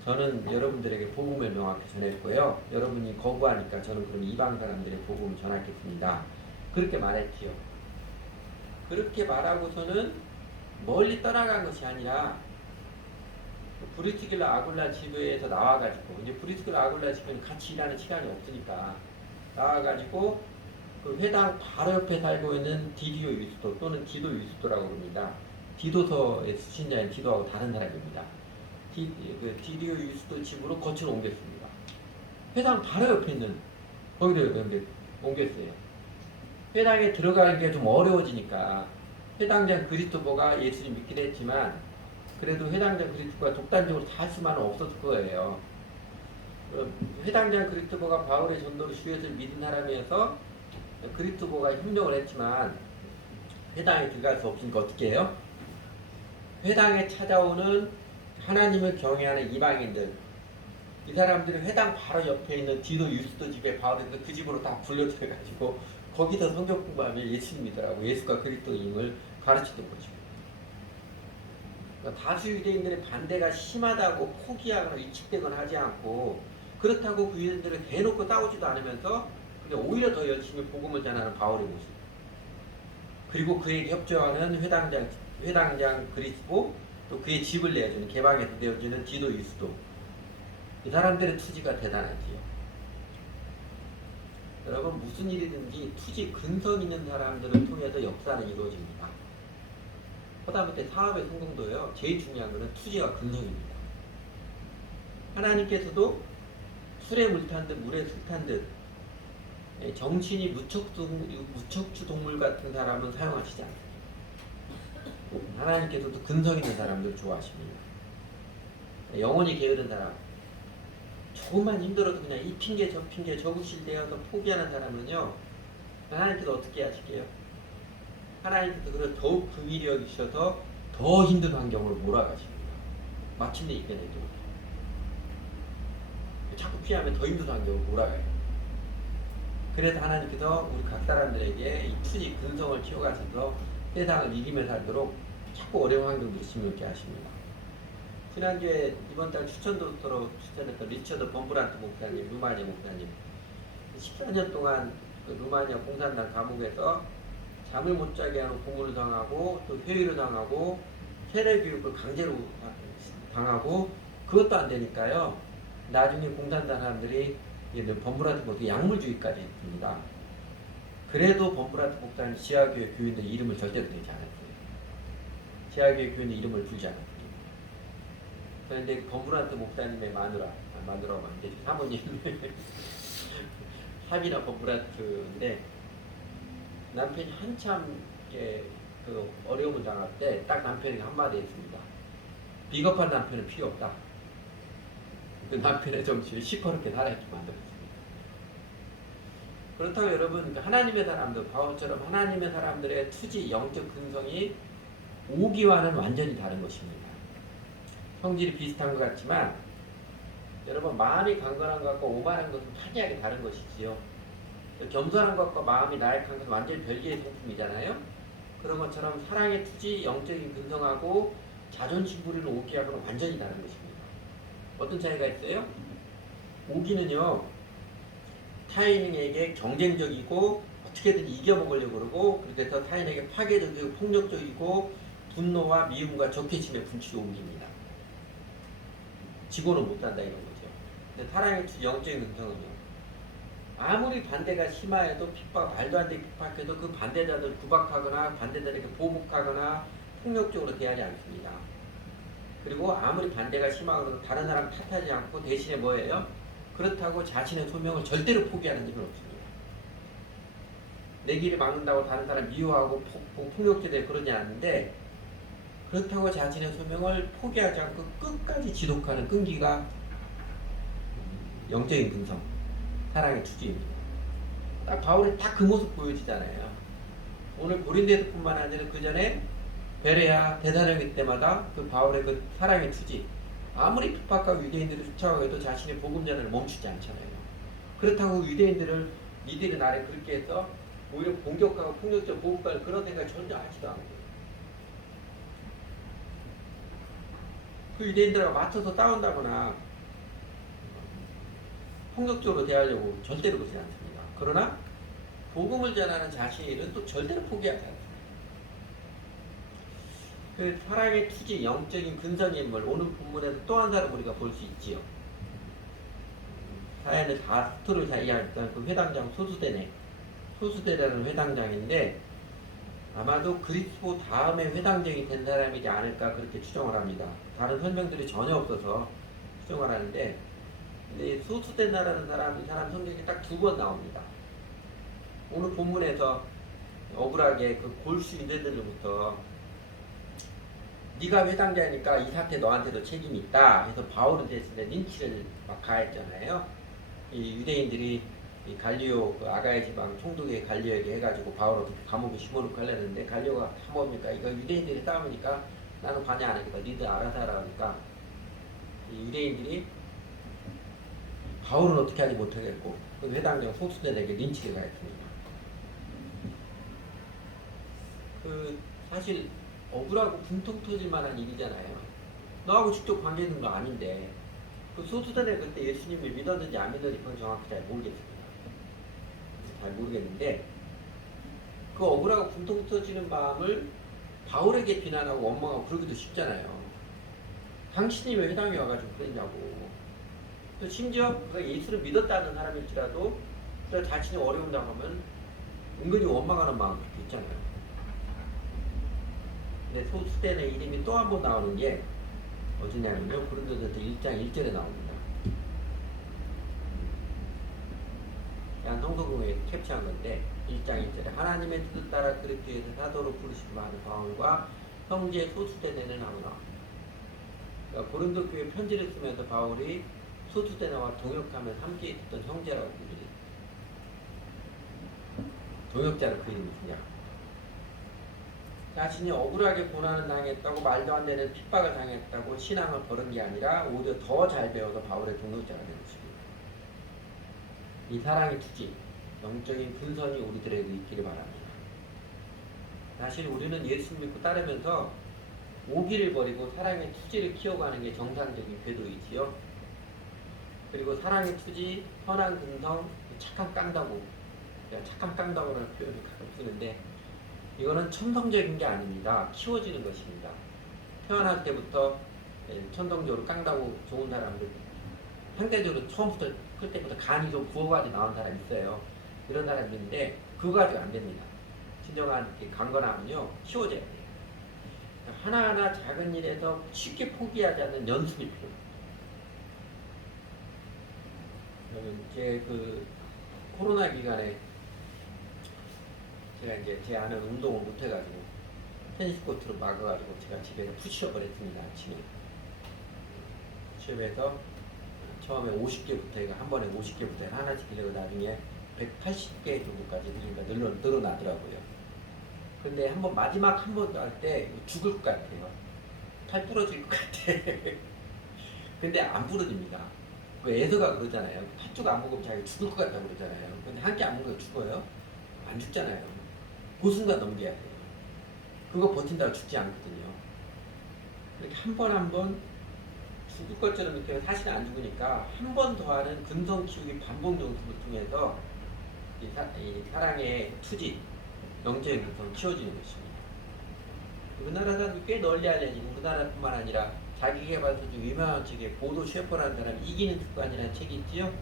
저는 여러분들에게 복음을 명확히 전했고요. 여러분이 거부하니까 저는 그럼 이방 사람들의 복음을 전하겠습니다. 그렇게 말했지요. 그렇게 말하고서는 멀리 떠나간 것이 아니라 브리스길라 아굴라 지부에서 나와가지고 이제 브리스길라 아굴라 지부는 같이 일하는 시간이 없으니까 나와가지고 그 회당 바로 옆에 살고 있는 디디오 유스도 또는 디도 유스도라고 합니다. 디도서의 수신자인 디도하고 다른 사람입니다. 디디오 유스도 집으로 거처를 옮겼습니다. 회당 바로 옆에 있는 거기로 옮겼어요. 회당에 들어가는 게 좀 어려워지니까 회당장 그리스도보가 예수님 믿긴 했지만 그래도 회당장 그리스도가 독단적으로 다 할 수만은 없었을 거예요. 회당장 그리스도보가 바울의 전도를 주에서 믿은 사람이어서 그리스도보가 협력을 했지만 회당에 들어갈 수 없으니까 어떻게 해요? 회당에 찾아오는 하나님을 경외하는 이방인들 이 사람들이 회당 바로 옆에 있는 디도 유스도 집에 바울에서 그 집으로 다 불러들여가지고 거기서 성경 공부하면 예수님이더라고 예수가 그리스도임을 가르치던 거죠. 그러니까 다수 유대인들의 반대가 심하다고 포기하거나 위축되거나 하지 않고 그렇다고 그 유대인들을 대놓고 싸우지도 않으면서 오히려 더 열심히 복음을 전하는 바울의 모습. 그리고 그에게 협조하는 회당장 그리스도 또 그의 집을 내어주는 개방에서 내어주는 디도 유스도. 이 사람들의 투지가 대단하지요. 여러분 무슨 일이든지 투지 근성 있는 사람들을 통해서 역사는 이루어집니다. 하다못해 사업의 성공도요. 제일 중요한 것은 투지와 근성입니다. 하나님께서도 술에 물 탄 듯 물에 술 탄 듯 정신이 무척주 동물 같은 사람은 사용하시지 않습니다. 하나님께서도 근성 있는 사람들을 좋아하십니다. 영혼이 게으른 사람, 조금만 힘들어도 그냥 이 핑계 저 핑계 저구실대어서 포기하는 사람은요, 하나님께서 어떻게 하실게요? 하나님께서 그걸 더욱 긍휼히 여기셔서 더 힘든 환경으로 몰아가십니다. 마침내 이겨내도록. 자꾸 피하면 더 힘든 환경으로 몰아가요. 그래서 하나님께서 우리 각 사람들에게 이 투지 근성을 키워가셔서 세상을 이기며 살도록 자꾸 어려운 환경들을 심을게 하십니다. 지난주에 이번 달 추천도서로 추천했던 리처드 범브란트 목사님, 루마니아 목사님 14년 동안 그 루마니아 공산당 감옥에서 잠을 못 자게 하는 고문을 당하고 또 회유를 당하고 세례 교육을 강제로 당하고 그것도 안 되니까요. 나중에 공산당 사람들이 범브란트 목사 약물주의까지 했습니다. 그래도 범브란트 목사님 지하교회 교인들 이름을 절대로 대지 않았어요. 지하교회 교인들 이름을 불지 않았어요. 그런데 범브란트 목사님의 마누라고 하면 안 되죠. 사모님 사비나 범브란트인데 남편이 한참 그 어려움을 당할 때 딱 남편이 한마디 했습니다. 비겁한 남편은 필요 없다. 그 남편의 정신을 시퍼렇게 살아있게 만들었습니다. 그렇다고 여러분 하나님의 사람들 바울처럼 하나님의 사람들의 투지 영적 근성이 오기와는 완전히 다른 것입니다. 성질이 비슷한 것 같지만 여러분 마음이 강건한 것과 오만한 것은 판이하게 다른 것이지요. 겸손한 것과 마음이 나약한 것은 완전히 별개의 성품이잖아요. 그런 것처럼 사랑의 투지, 영적인 근성하고 자존심 부리는 오기하고는 완전히 다른 것입니다. 어떤 차이가 있어요? 오기는요 타인에게 경쟁적이고 어떻게든 이겨먹으려고 그러고 그렇게 해서 타인에게 파괴적이고 폭력적이고 분노와 미움과 적개심에 분치고 옮깁니다. 지고는 못한다 이런 거죠. 근데 사랑의 영적인 근성은요. 아무리 반대가 심하여도 핍박, 말도 안 되게 핍박해도 그 반대자들 구박하거나 반대자에게 보복하거나 폭력적으로 대하지 않습니다. 그리고 아무리 반대가 심하거나 다른 사람 탓하지 않고 대신에 뭐예요? 그렇다고 자신의 소명을 절대로 포기하는 일은 없습니다. 내 길을 막는다고 다른 사람 미워하고 폭력적이고 그러지 않는데 그렇다고 자신의 소명을 포기하지 않고 끝까지 지속하는 끈기가 영적인 근성, 사랑의 투지입니다. 딱 바울이 딱 그 모습 보여지잖아요. 오늘 고린도에서뿐만 아니라 그 전에 베레아 대사령일 때마다 그 바울의 그 사랑의 투지, 아무리 핍박하고 유대인들을 쫓아가고 해도 자신의 복음 전을 멈추지 않잖아요. 그렇다고 유대인들을 니들이 나를 그렇게 해서 오히려 공격하고 폭력적 보복할 그런 생각 전혀 하지도 않고 그 유대인들하고 맞춰서 싸운다거나 폭력적으로 대하려고 절대로 그러지 않습니다. 그러나 복음을 전하는 자신의 일은 또 절대로 포기하지 않습니다. 그 사랑의 투지, 영적인 근성의 인물 오늘 본문에서 또 한 사람 우리가 볼 수 있지요. 사연의 다 스토리를 다 이해하니까 그 회당장 소수대네. 소수대라는 회당장인데 아마도 그리스도 다음에 회당장이 된 사람이지 않을까 그렇게 추정을 합니다. 다른 설명들이 전혀 없어서 추정을 하는데 근데 소수대나라는 사람 성경에 딱 2번 나옵니다. 오늘 본문에서 억울하게 그 골수 유대들로부터 네가 회당자니까 이 사태 너한테도 책임이 있다 해서 바울은 대신에 린치를 막 가했잖아요. 이 유대인들이 이 갈리오 그 아가야 지방 총독의 갈리오에게 해가지고 바울을 어떻게 감옥에 심어놓고 하려는데 갈리오가 다 뭡니까 이거 유대인들이 싸우니까 나는 관여 안 하겠다 니들 알아서 하라 하니까 이 유대인들이 바울은 어떻게 하지 못하겠고 그 회당장 소수대에게 린치를 가했습니다. 그 사실 억울하고 분통 터질 만한 일이잖아요. 너하고 직접 관계된 거 아닌데 그 소수대는 그때 예수님을 믿었는지 안 믿었는지 그건 정확히 잘 모르겠습니다. 잘 모르겠는데 그 억울하고 분통 터지는 마음을 바울에게 비난하고 원망하고 그러기도 쉽잖아요. 당신이 왜 회당에 와가지고 그랬냐고. 또 심지어 그가 예수를 믿었다는 사람일지라도 또 자신이 어려움 당하면 은근히 원망하는 마음이 있잖아요. 근데 소수대는 이름이 또 한 번 나오는 게 어디냐면요. 고린도전서 1장 1절에 나옵니다. 그냥 성서공에 캡처한 건데 1장 1절에 하나님의 뜻을 따라 그리스도에서 사도로 부르신 바는 바울과 형제 소수대네는 하구나. 그러니까 고린도 교회 편지를 쓰면서 바울이 소수대네와 동역하면서 함께 있었던 형제라고 불리죠. 동역자를 그 이름이 뭐냐? 자신이 억울하게 고난을 당했다고 말도 안 되는 핍박을 당했다고 신앙을 버린 게 아니라 오히려 더 잘 배워서 바울의 동역자가 된 것입니다. 이 사랑의 투지, 영적인 분선이 우리들에게 있기를 바랍니다. 사실 우리는 예수 믿고 따르면서 오기를 버리고 사랑의 투지를 키워가는 게 정상적인 궤도이지요. 그리고 사랑의 투지, 선한 근성, 착한 깡다구, 착한 깡다구라는 표현을 가끔 쓰는데 이거는 천성적인 게 아닙니다. 키워지는 것입니다. 태어날 때부터 천성적으로 깡다구 좋은 사람들 상대적으로 처음부터 클 때부터 간이 좀 부어가지고 나온 사람 있어요. 이런 사람인데 그거 가지고 안 됩니다. 진정한 강건함은요 키워져야 돼요. 하나하나 작은 일에서 쉽게 포기하지 않는 연습이 필요해요. 제 그 코로나 기간에 제가 이제 제 아는 운동을 못 해가지고 테니스 코트로 막아가지고 제가 집에서 푸시업을 했습니다. 아침에 푸시업해서 처음에 50개부터 해가 한 번에 50개부터 하나씩 하려고 나중에 180개 정도까지 늘어나더라고요. 근데 한번 마지막 한 번 할 때 죽을 것 같아요. 팔 부러질 것 같아. 근데 안 부러집니다. 왜 애서가 그러잖아요. 팥죽 안 먹으면 자기가 죽을 것 같다고 그러잖아요. 근데 한 개 안 먹으면 죽어요? 안 죽잖아요. 그 순간 넘겨야 돼요. 그거 버틴다고 죽지 않거든요. 이렇게 한 번 한 번 죽을 것처럼 느껴요. 사실은 안 죽으니까 한 번 더 하는 근성 키우기 반복 연습을 통해서 이 사랑의 투지, 영적인 근성 키워지는 것입니다. 우리나라 사람이 꽤 널리 알려진 우리나라뿐만 아니라 자기개발서 중 유명한 책에 보도 셰퍼라는 사람이 이기는 습관이라는 책이 있지요.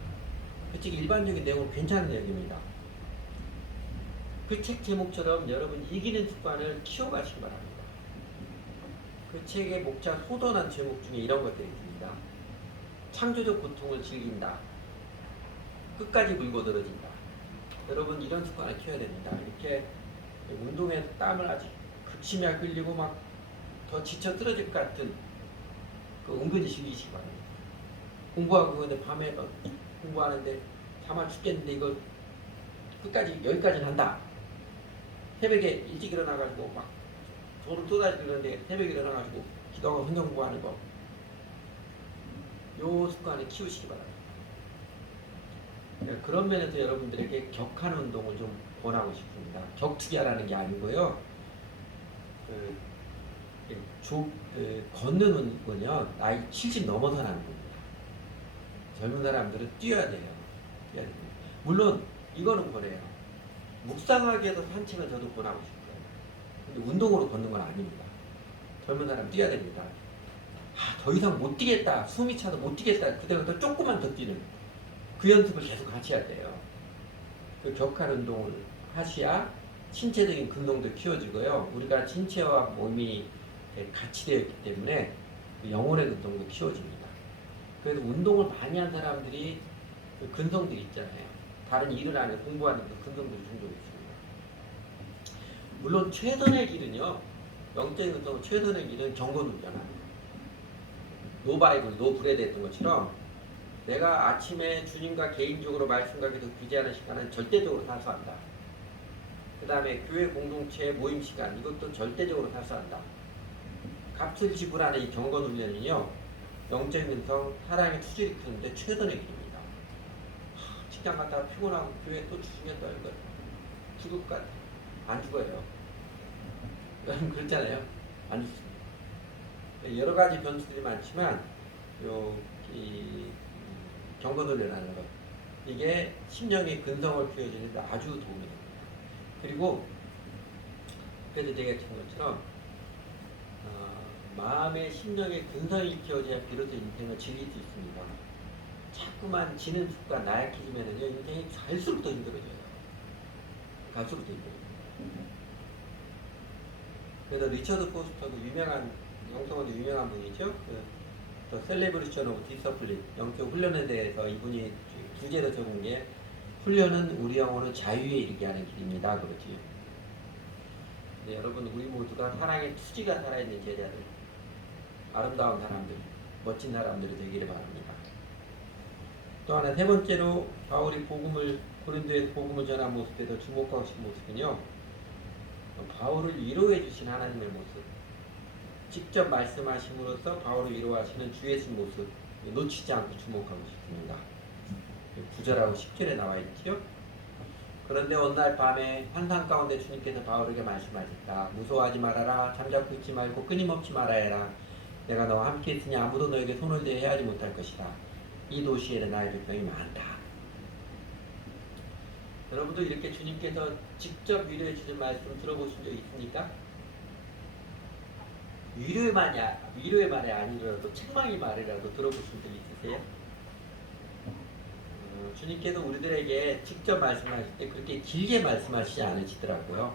그 책 일반적인 내용은 괜찮은 내용입니다. 그 책 제목처럼 여러분 이기는 습관을 키워가시기 바랍니다. 그 책의 목차 소돈한 제목 중에 이런 것들이 있습니다. 창조적 고통을 즐긴다. 끝까지 물고 늘어진다. 여러분 이런 습관을 키워야 됩니다. 이렇게 운동에서 땀을 아주 극심하게 흘리고 막 더 지쳐 쓰러질 것 같은 그 은근히 즐기시기 바랍니다. 공부하고 근데 밤에 공부하는데 잠아 죽겠는데 이거 끝까지 여기까지는 한다. 새벽에 일찍 일어나가지고 막 소름 쏟아지고 그러는데 새벽에 일어나가지고 기도하고 성경 공부하는 거. 요 습관을 키우시기 바랍니다. 그런 면에서 여러분들에게 격한 운동을 좀 권하고 싶습니다. 격투기하라는 게 아니고요. 걷는 운동은요 나이 70 넘어서 하는 겁니다. 젊은 사람들은 뛰어야 돼요. 뛰어야 됩니다. 물론 이거는 그래요. 묵상하기 위해서 산책은 저도 권하고 싶어요. 근데 운동으로 걷는 건 아닙니다. 젊은 사람 뛰어야 됩니다. 더 이상 못 뛰겠다. 숨이 차서 못 뛰겠다. 그때부터 조금만 더 뛰는 그 연습을 계속 같이 해야 돼요. 그 격한 운동을 하셔야 신체적인 근성도 키워지고요. 우리가 신체와 몸이 같이 되어 있기 때문에 영혼의 근성도 키워집니다. 그래서 운동을 많이 한 사람들이 그 근성들이 있잖아요. 다른 일을 하는 공부하는 그 근성들이 종종 있습니다. 물론 최선의 길은요. 영적인 근성 최선의 길은 경건훈련합니다. 노바이블, 노브레드 했던 것처럼 내가 아침에 주님과 개인적으로 말씀과 기도 규제하는 시간은 절대적으로 사수한다. 그 다음에 교회 공동체 모임 시간 이것도 절대적으로 사수한다. 값을 지불하는 이 경건훈련은요. 영적인 근성, 사랑의 투지를 키우는데 최선의 길입니다. 직장 갔다가 피곤하고 교회 또 주중에 또 이거 죽을 것 같아. 안 죽어요. 그렇잖아요. 안 죽습니다. 여러 가지 변수들이 많지만 이 경건훈련하는 것 이게 심령의 근성을 키워주는데 아주 도움이 됩니다. 그리고 그래도 제가 했던 것처럼 마음의 심령의 근성이 키워져야 비로소 인생을 즐길 수 있습니다. 자꾸만 지는 습관 나약해지면은요 인생이 갈수록 더 힘들어져요. 갈수록 더 힘들어요. 그래서 리처드 포스터도 유명한 영성어도 유명한 분이죠. 더 셀레브레이션 오브 디서플린 영적 훈련에 대해서 이분이 주제로 적은 게 훈련은 우리 영혼을 자유에 이르게 하는 길입니다. 그러지요. 네, 여러분 우리 모두가 사랑의 투지가 살아있는 제자들, 아름다운 사람들, 멋진 사람들이 되기를 바랍니다. 또 하나 세 번째로 바울이 고린도에서 복음을 전한 모습에서 주목하고 싶은 모습은요. 바울을 위로해 주신 하나님의 모습, 직접 말씀하심으로써 바울을 위로하시는 주 예수님 모습 놓치지 않고 주목하고 싶습니다. 9절하고 10절에 나와 있지요. 그런데 어느 날 밤에 환상 가운데 주님께서 바울에게 말씀하셨다. 무서워하지 말아라. 잠자코 있지 말고 끊임없이 말아야 해라. 내가 너와 함께 있으니 아무도 너에게 손을 대어 해하지 못할 것이다. 이 도시에는 나의 백성이 많다. 여러분도 이렇게 주님께서 직접 위로해 주신 말씀 들어보신 적 있습니까? 위로의 말이 아니더라도 책망의 말이라도 들어보신 적 있으세요? 주님께서 우리들에게 직접 말씀하실 때 그렇게 길게 말씀하시지 않으시더라고요.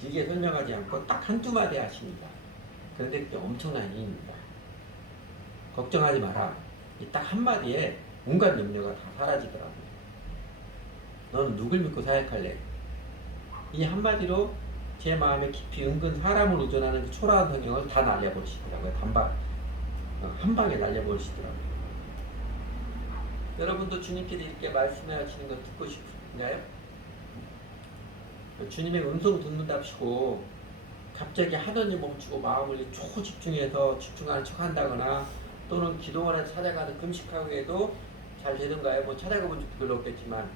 길게 설명하지 않고 딱 한두 마디 하십니다. 그런데 그게 엄청난 힘입니다. 걱정하지 마라. 이 딱 한마디에 온갖 염려가 다 사라지더라고요. 너는 누굴 믿고 사역할래? 이 한마디로 제 마음에 깊이 은근 사람을 의존하는 그 초라한 성경을 다 날려버리시더라고요. 한 방에 날려버리시더라고요. 여러분도 주님께서 이렇게 말씀하시는 거 듣고 싶은가요? 주님의 음성 듣는답시고 갑자기 하던 일 멈추고 마음을 초집중해서 집중하는 척 한다거나 또는 기도원에서 찾아가는 금식하고 해도 잘 되던가요? 뭐 찾아가본 적도 별로 없겠지만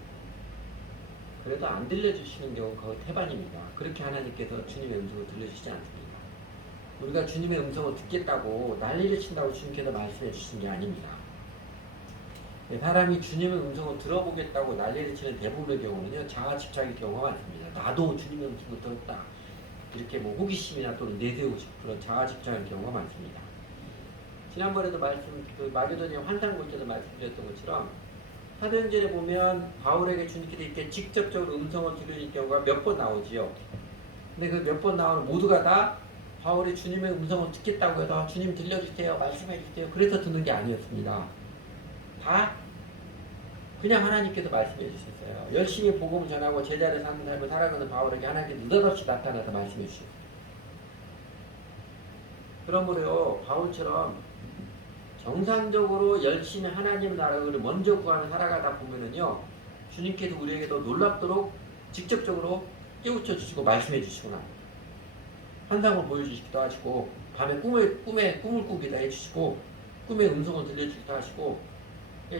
그래도 안 들려주시는 경우가 거의 태반입니다. 그렇게 하나님께서 주님의 음성을 들려주시지 않습니다. 우리가 주님의 음성을 듣겠다고 난리를 친다고 주님께서 말씀해 주신 게 아닙니다. 사람이 주님의 음성을 들어보겠다고 난리를 치는 대부분의 경우는요 자아 집착의 경우가 많습니다. 나도 주님의 음성을 들었다 이렇게 뭐 호기심이나 또는 내세우고 싶은 그런 자아 집착의 경우가 많습니다. 지난번에도 마게도니아 환상 볼 때도 말씀드렸던 것처럼 사도행전에 보면 바울에게 주님께서 이렇게 직접적으로 음성을 들려주는 경우가 몇 번 나오지요. 근데 그 몇 번 나오는 모두가 다 바울이 주님의 음성을 듣겠다고 해서 주님 들려주세요 말씀해 주세요 그래서 듣는 게 아니었습니다. 다 그냥 하나님께서 말씀해 주셨어요. 열심히 복음을 전하고 제자를 사는 삶을 살아가는 바울에게 하나님께서 느닷없이 나타나서 말씀해 주셨어요. 그러므로 바울처럼 정상적으로 열심히 하나님 나라를 먼저 구하는 살아가다 보면은요 주님께서 우리에게도 놀랍도록 직접적으로 깨우쳐 주시고 말씀해 주시구나 환상을 보여주시기도 하시고 밤에 꿈을 꾸기도 해주시고 꿈의 음성을 들려주기도 하시고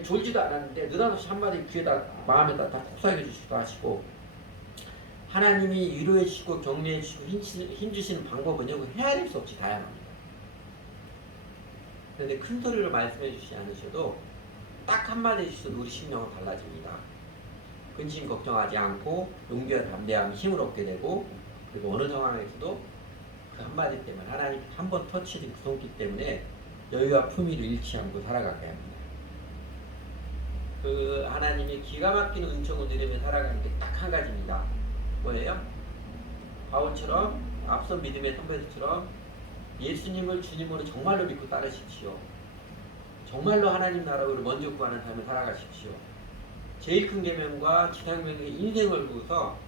졸지도 않았는데 느닷없이 한마디 귀에다 마음에다 다 콕삭여 주시기도 하시고 하나님이 위로해 주시고 격려해 주시고 힘주시는 방법은요 헤아릴 수 없이 다양합니다. 그런데 큰 소리로 말씀해 주시지 않으셔도 딱 한마디 해주셔도 우리 심령은 달라집니다. 근심 걱정하지 않고 용기와 담대함 힘을 얻게 되고 그리고 어느 상황에서도 그 한마디 때문에 하나님 한번 터치된 그 손길 때문에 여유와 품위를 잃지 않고 살아가게 합니다. 그 하나님이 기가 막히는 은총을 누리며 살아가는 게 딱 한 가지입니다. 뭐예요? 바울처럼 앞선 믿음의 선배들처럼 예수님을 주님으로 정말로 믿고 따르십시오. 정말로 하나님 나라를 먼저 구하는 삶을 살아가십시오. 제일 큰 계명과 지상명의 인생을 두고서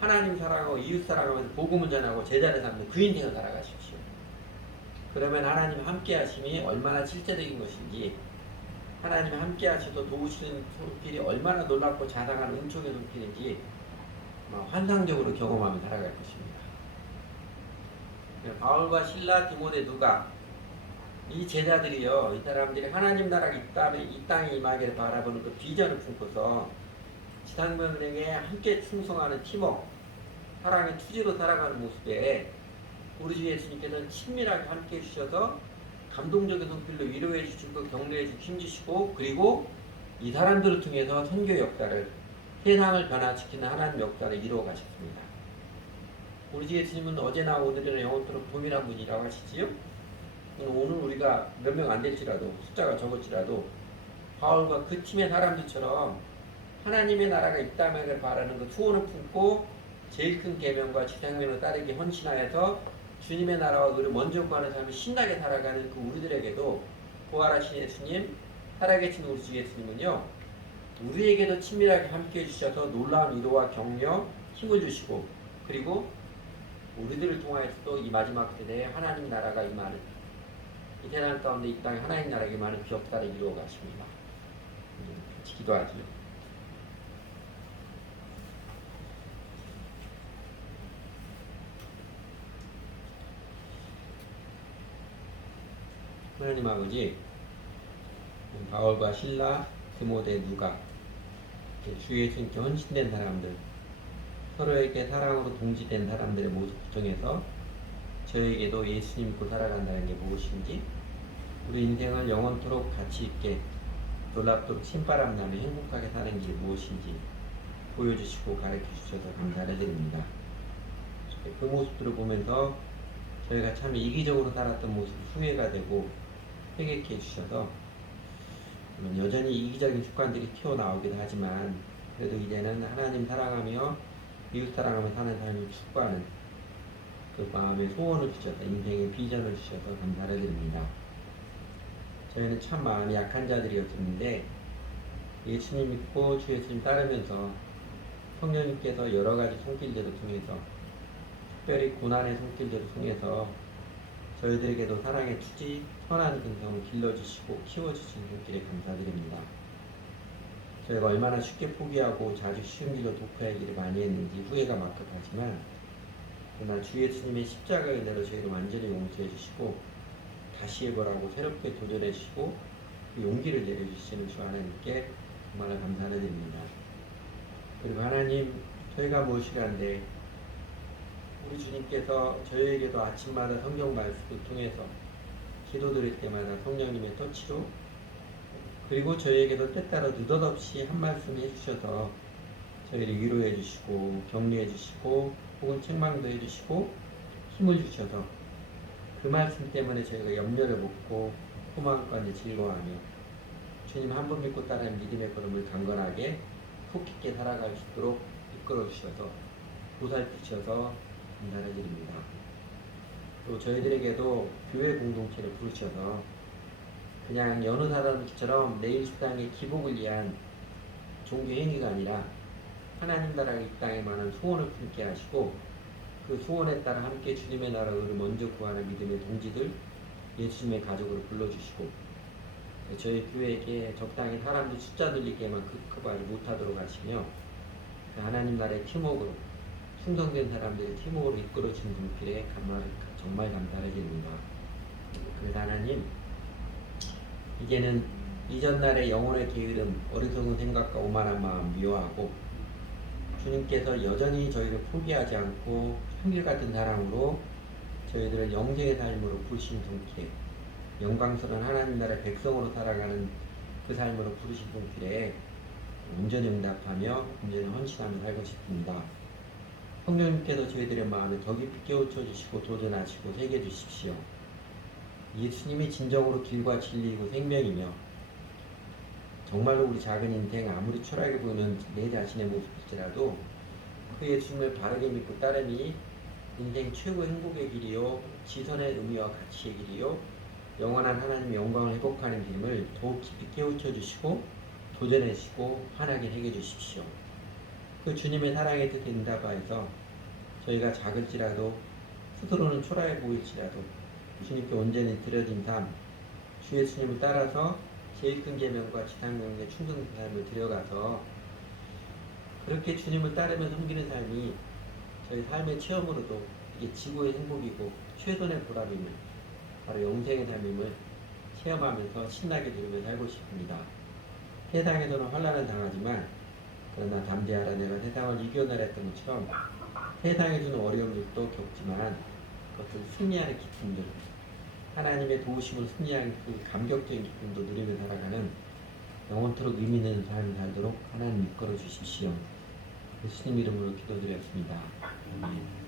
하나님 사랑하고 이웃 사랑하면서 복음을 전하고 제자를 삼는 그 인생을 살아가십시오. 그러면 하나님 함께 하심이 얼마나 실제적인 것인지 하나님 함께 하셔도 도우시는 손길이 얼마나 놀랍고 자상한 은총의 손길인지 환상적으로 경험하며 살아갈 것입니다. 바울과 실라, 디모데, 누가 이 제자들이요 이 사람들이 하나님 나라가 이 땅에 임하기를 바라보는 그 비전을 품고서 지상명령에 함께 충성하는 팀워크 사랑의 투지로 살아가는 모습에 우리 주 예수님께서는 친밀하게 함께 해주셔서 감동적인 손길로 위로해 주시고 격려해 주시고 힘주시고 그리고 이 사람들을 통해서 선교 역사를 세상을 변화시키는 하나님 역사를 이루어 가셨습니다. 우리 주 예수님은 어제나 오늘이나 영원토록 동일한 분이라고 하시지요. 오늘 우리가 몇 명 안 될지라도 숫자가 적을지라도 바울과 그 팀의 사람들처럼 하나님의 나라가 이 땅을 바라는 그 소원을 품고 제일 큰 계명과 지상명을 따르기 헌신하여서 주님의 나라와 의를 먼저 구하는 삶을 신나게 살아가는 그 우리들에게도 부활하신 예수님, 살아계신 우리 주 예수님은요, 우리에게도 친밀하게 함께 해주셔서 놀라운 위로와 격려, 힘을 주시고, 그리고 우리들을 통하여서도 이 마지막 세대에 하나님 나라가 임하는, 이 세상 가운데 이 땅에 하나님 나라가 임하는 그 역사를 이루어 가십니다. 같이 기도하죠. 하나님 아버지, 바울과 실라, 디모데, 누가 주 예수님께 헌신된 사람들, 서로에게 사랑으로 동지된 사람들의 모습 중에서 저에게도 예수님 믿고 살아간다는 게 무엇인지, 우리 인생을 영원토록 가치 있게 놀랍도록 신바람 나며 행복하게 사는 게 무엇인지 보여주시고 가르쳐 주셔서 감사를 드립니다. 그 모습들을 보면서 저희가 참 이기적으로 살았던 모습이 후회가 되고 회개케 해주셔서 물론 여전히 이기적인 습관들이 튀어나오기도 하지만 그래도 이제는 하나님 사랑하며 이웃 사랑하며 사는 삶을 추구하는 그 마음의 소원을 주셔서 인생의 비전을 주셔서 감사를 드립니다. 저희는 참 마음이 약한 자들이었는데 예수님 믿고 주 예수님 따르면서 성령님께서 여러 가지 손길들을 통해서 특별히 고난의 손길들을 통해서 저희들에게도 사랑의 투지, 선한 근성을 길러주시고 키워주신 분길에 감사드립니다. 저희가 얼마나 쉽게 포기하고 자주 쉬운 길로 독하의 길을 많이 했는지 후회가 막급하지만 그러나 주 예수님의 십자가의 은혜로 저희를 완전히 용서해 주시고 다시 해보라고 새롭게 도전해 주시고 그 용기를 내려주시는 주 하나님께 정말 감사를 드립니다. 그리고 하나님, 저희가 무엇이란데 우리 주님께서 저희에게도 아침마다 성경 말씀을 통해서 기도드릴 때마다 성령님의 터치로 그리고 저희에게도 때따라 느닷없이 한 말씀 해주셔서 저희를 위로해 주시고 격려해 주시고 혹은 책망도 해주시고 힘을 주셔서 그 말씀 때문에 저희가 염려를 먹고 소망과 즐거워하며 주님 한 분 믿고 따르는 믿음의 걸음을 강건하게 속 깊게 살아갈 수 있도록 이끌어 주셔서 보살피셔서 감사를 드립니다. 또 저희들에게도 교회 공동체를 부르셔서 그냥 여느 사람들처럼 내일 세상의 기복을 위한 종교 행위가 아니라 하나님 나라가 이 땅에 많은 소원을 품게 하시고 그 소원에 따라 함께 주님의 나라를 먼저 구하는 믿음의 동지들 예수님의 가족을 불러주시고 저희 교회에게 적당히 사람들 숫자 늘리게만 급급하지 못하도록 하시며 하나님 나라의 팀워크로 충성된 사람들의 팀워크로 이끌어진 분길에 정말 감사를 드립니다. 그래서 하나님, 이제는 이전 날의 영혼의 게으름, 어리석은 생각과 오만한 마음 미워하고 주님께서 여전히 저희를 포기하지 않고 한결같은 사랑으로 저희들을 영생의 삶으로 부르신 분길에 영광스러운 하나님 나라의 백성으로 살아가는 그 삶으로 부르신 분길에 온전히 응답하며 온전히 헌신하며 살고 싶습니다. 성령님께서 저희들의 마음에 더 깊이 깨우쳐 주시고 도전하시고 새겨 주십시오. 예수님이 진정으로 길과 진리이고 생명이며 정말로 우리 작은 인생 아무리 초라하게 보이는 내 자신의 모습일지라도 그 예수님을 바르게 믿고 따르니 인생 최고의 행복의 길이요 지선의 의미와 가치의 길이요 영원한 하나님의 영광을 회복하는 길임을 더욱 깊이 깨우쳐 주시고 도전해 주시고 환하게 해결해 주십시오. 그 주님의 사랑의 뜻에 응답하여서 저희가 작을지라도 스스로는 초라해 보일지라도 주님께 온전히 드려진 삶, 주 예수님을 따라서 제일 큰 계명과 지상명령에 충성된 삶을 들여가서 그렇게 주님을 따르며 섬기는 삶이 저희 삶의 체험으로도 이게 지구의 행복이고 최선의 보람임을 바로 영생의 삶임을 체험하면서 신나게 누리며 살고 싶습니다. 세상에서는 환난을 당하지만 그러나 담대하라 내가 세상을 이겨내라 했던 것처럼 세상에 주는 어려움들도 겪지만 그것을 승리하는 기쁨들 하나님의 도우심을 승리하는 그 감격적인 기쁨도 누리며 살아가는 영원토록 의미 있는 삶을 살도록 하나님 이끌어 주십시오. 예수님 이름으로 기도드렸습니다. 아멘.